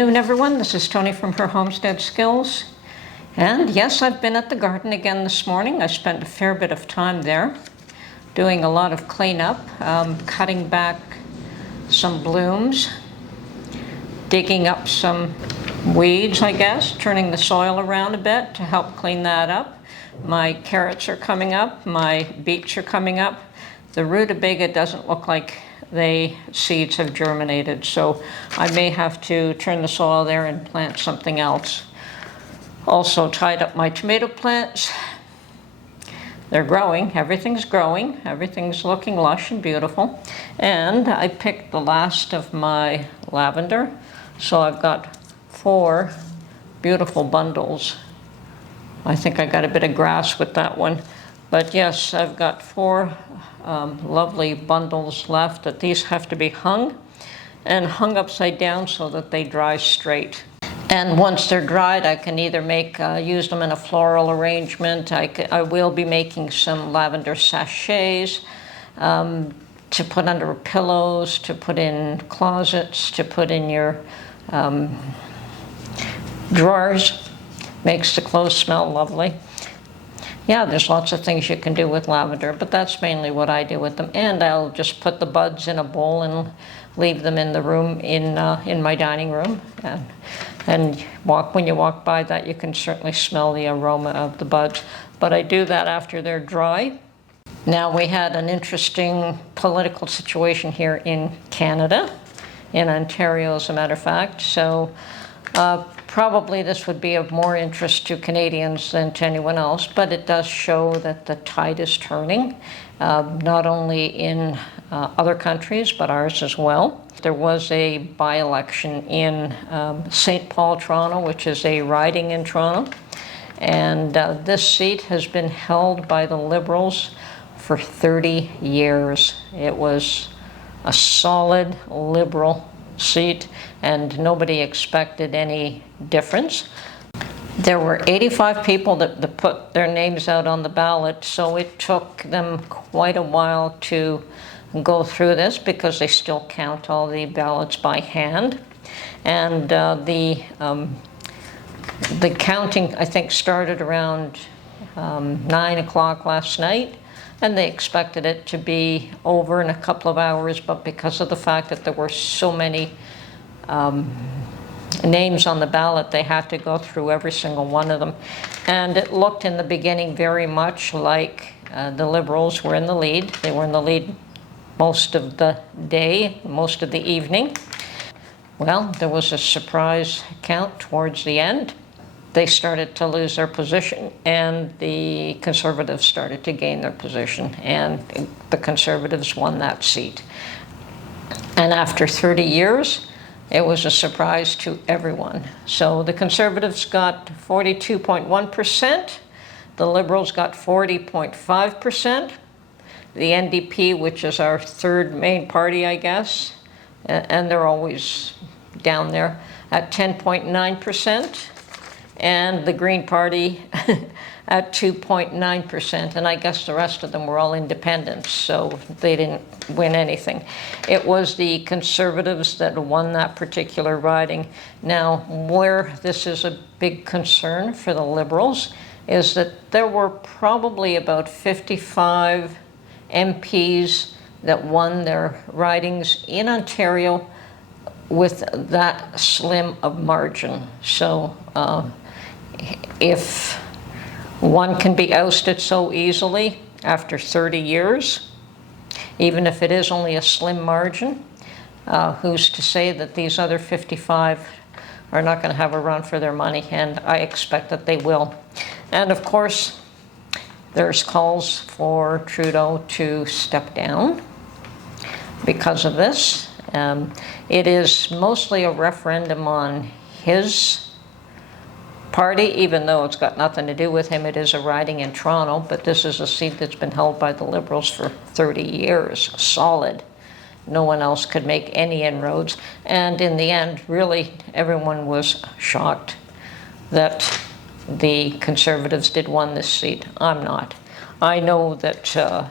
afternoon, everyone. This is Tony from her Homestead Skills. And yes, I've been at the garden again this morning. I spent a fair bit of time there doing a lot of cleanup, cutting back some blooms, digging up some weeds, I guess, turning the soil around a bit to help clean that up. My carrots are coming up, my beets are coming up. The rutabaga doesn't look like the seeds have germinated, so I may have to turn the soil there and plant something else. Also tied up my tomato plants. They're growing, everything's looking lush and beautiful. And I picked the last of my lavender, so I've got 4 beautiful bundles. I think I got a bit of grass with that one. But yes, I've got 4 lovely bundles left that these have to be hung and hung upside down so that they dry straight. And once they're dried, I can either use them in a floral arrangement. I will be making some lavender sachets to put under pillows, to put in closets, to put in your drawers. Makes the clothes smell lovely. Yeah, there's lots of things you can do with lavender, but that's mainly what I do with them. And I'll just put the buds in a bowl and leave them in the room in my dining room. And when you walk by that, you can certainly smell the aroma of the buds. But I do that after they're dry. Now, we had an interesting political situation here in Canada, in Ontario, as a matter of fact. So probably this would be of more interest to Canadians than to anyone else, but it does show that the tide is turning, not only in other countries, but ours as well. There was a by-election in St. Paul, Toronto, which is a riding in Toronto, and this seat has been held by the Liberals for 30 years. It was a solid Liberal seat, and nobody expected any difference. There were 85 people that put their names out on the ballot, so it took them quite a while to go through this because they still count all the ballots by hand. And the counting, I think, started around 9 o'clock last night, and they expected it to be over in a couple of hours, but because of the fact that there were so many names on the ballot, they had to go through every single one of them. And it looked in the beginning very much like the Liberals were in the lead. They were in the lead most of the day, most of the evening. Well, there was a surprise count towards the end. They started to lose their position, and the Conservatives started to gain their position, and the Conservatives won that seat. And after 30 years, it was a surprise to everyone. So the Conservatives got 42.1%, the Liberals got 40.5%, the NDP, which is our third main party, I guess, and they're always down there, at 10.9%. And the Green Party at 2.9%. And I guess the rest of them were all independents, so they didn't win anything. It was the Conservatives that won that particular riding. Now, where this is a big concern for the Liberals is that there were probably about 55 MPs that won their ridings in Ontario with that slim of margin. So if one can be ousted so easily after 30 years, even if it is only a slim margin, who's to say that these other 55 are not going to have a run for their money? And I expect that they will. And of course, there's calls for Trudeau to step down because of this. It is mostly a referendum on his party, even though it's got nothing to do with him. It is a riding in Toronto, but this is a seat that's been held by the Liberals for 30 years, solid. No one else could make any inroads. And in the end, really, everyone was shocked that the Conservatives did win this seat. I'm not. I know that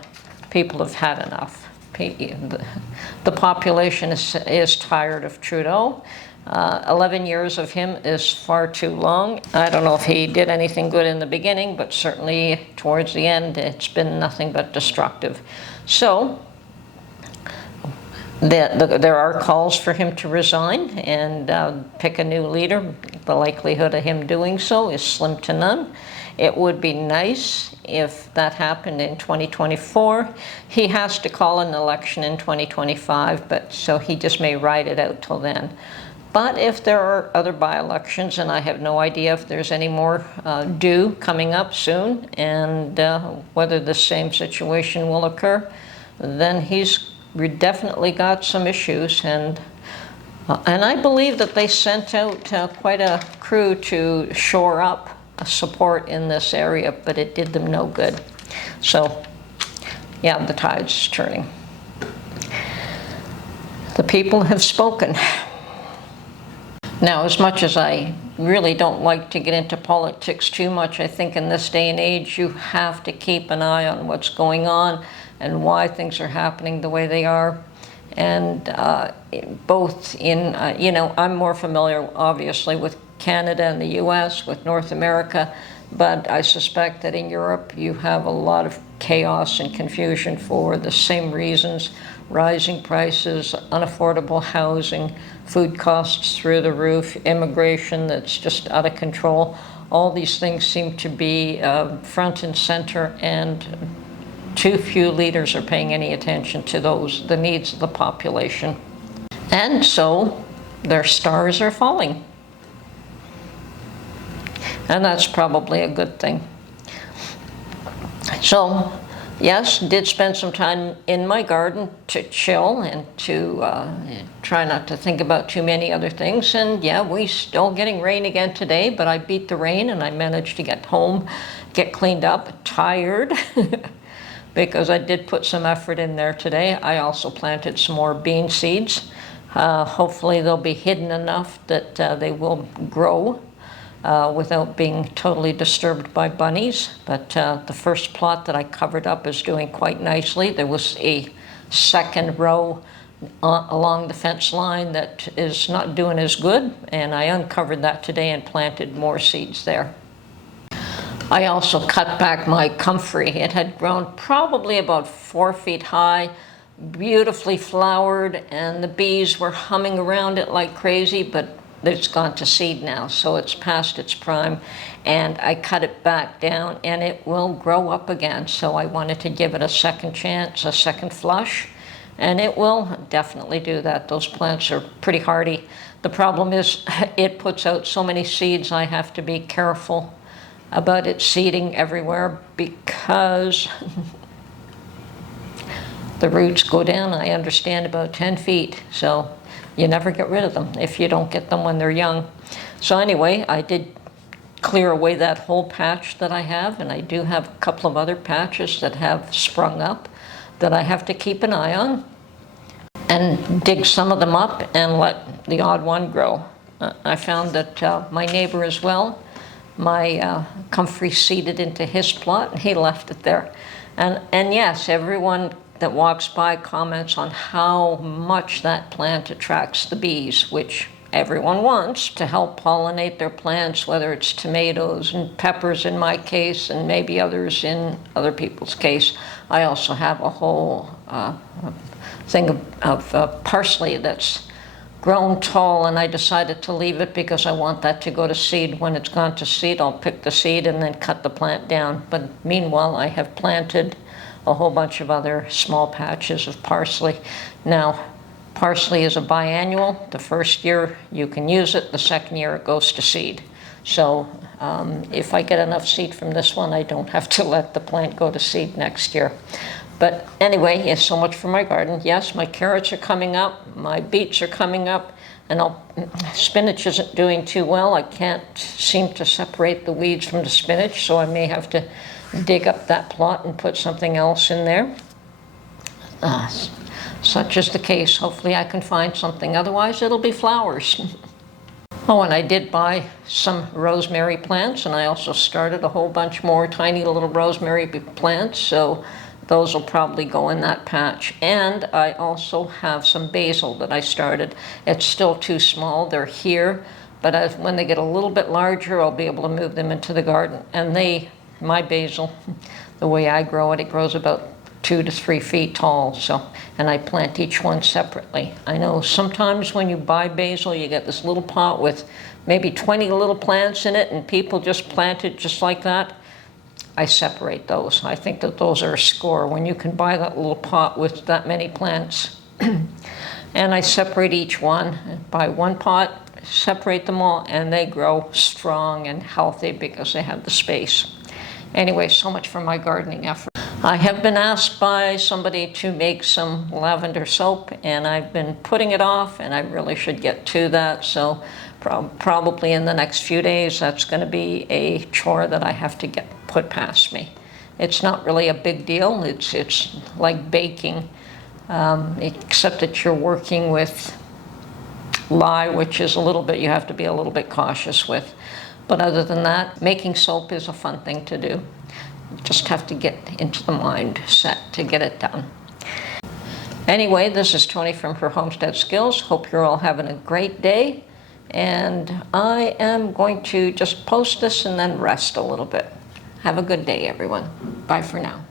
people have had enough. The population is tired of Trudeau. 11 years of him is far too long. I don't know if he did anything good in the beginning, but certainly towards the end, it's been nothing but destructive. So there are calls for him to resign and pick a new leader. The likelihood of him doing so is slim to none. It would be nice if that happened in 2024. He has to call an election in 2025, but so he just may ride it out till then. But if there are other by-elections, and I have no idea if there's any more due coming up soon, and whether the same situation will occur, then he's definitely got some issues. And I believe that they sent out quite a crew to shore up support in this area, but it did them no good. So, yeah, the tide's turning. The people have spoken. Now, as much as I really don't like to get into politics too much, I think in this day and age you have to keep an eye on what's going on and why things are happening the way they are. And both in, I'm more familiar, obviously, with Canada and the US, with North America, but I suspect that in Europe you have a lot of chaos and confusion for the same reasons: rising prices, unaffordable housing, food costs through the roof, immigration that's just out of control. All these things seem to be front and center, and too few leaders are paying any attention to the needs of the population. And so their stars are falling. And that's probably a good thing. So, yes, did spend some time in my garden to chill and to try not to think about too many other things. And yeah, we still getting rain again today, but I beat the rain and I managed to get home, get cleaned up, tired, because I did put some effort in there today. I also planted some more bean seeds. Hopefully they'll be hidden enough that they will grow without being totally disturbed by bunnies. But the first plot that I covered up is doing quite nicely. There was a second row along the fence line that is not doing as good, and I uncovered that today and planted more seeds there. I also cut back my comfrey. It had grown probably about 4 feet high, beautifully flowered, and the bees were humming around it like crazy, but it's gone to seed now, so it's past its prime, and I cut it back down and it will grow up again. So I wanted to give it a second chance, a second flush, and it will definitely do that. Those plants are pretty hardy. The problem is it puts out so many seeds. I have to be careful about it seeding everywhere because the roots go down, I understand, about 10 feet. So you never get rid of them if you don't get them when they're young. So anyway, I did clear away that whole patch that I have, and I do have a couple of other patches that have sprung up that I have to keep an eye on and dig some of them up and let the odd one grow. I found that my neighbor as well, my comfrey seeded into his plot, and he left it there. And yes, everyone that walks by comments on how much that plant attracts the bees, which everyone wants to help pollinate their plants, whether it's tomatoes and peppers in my case, and maybe others in other people's case. I also have a whole thing of parsley that's grown tall, and I decided to leave it because I want that to go to seed. When it's gone to seed, I'll pick the seed and then cut the plant down. But meanwhile, I have planted a whole bunch of other small patches of parsley. Now, parsley is a biannual. The first year you can use it, the second year it goes to seed. So if I get enough seed from this one, I don't have to let the plant go to seed next year. But anyway, yes, so much for my garden. Yes, my carrots are coming up, my beets are coming up, and spinach isn't doing too well. I can't seem to separate the weeds from the spinach, so I may have to dig up that plot and put something else in there. Such is the case. Hopefully I can find something. Otherwise, it'll be flowers. Oh, and I did buy some rosemary plants, and I also started a whole bunch more tiny little rosemary plants. So those will probably go in that patch. And I also have some basil that I started. It's still too small. They're here, but when they get a little bit larger, I'll be able to move them into the garden. And my basil, the way I grow it, it grows about 2 to 3 feet tall. And I plant each one separately. I know sometimes when you buy basil, you get this little pot with maybe 20 little plants in it, and people just plant it just like that. I separate those. I think that those are a score when you can buy that little pot with that many plants. And I separate each one, buy one pot, separate them all, and they grow strong and healthy because they have the space. Anyway, so much for my gardening effort. I have been asked by somebody to make some lavender soap, and I've been putting it off, and I really should get to that. So probably in the next few days, that's going to be a chore that I have to get put past me. It's not really a big deal. It's like baking, except that you're working with lye, which is you have to be a little bit cautious with. But other than that, making soap is a fun thing to do. You just have to get into the mindset to get it done. Anyway, this is Tony from Her Homestead Skills. Hope you're all having a great day. And I am going to just post this and then rest a little bit. Have a good day, everyone. Bye for now.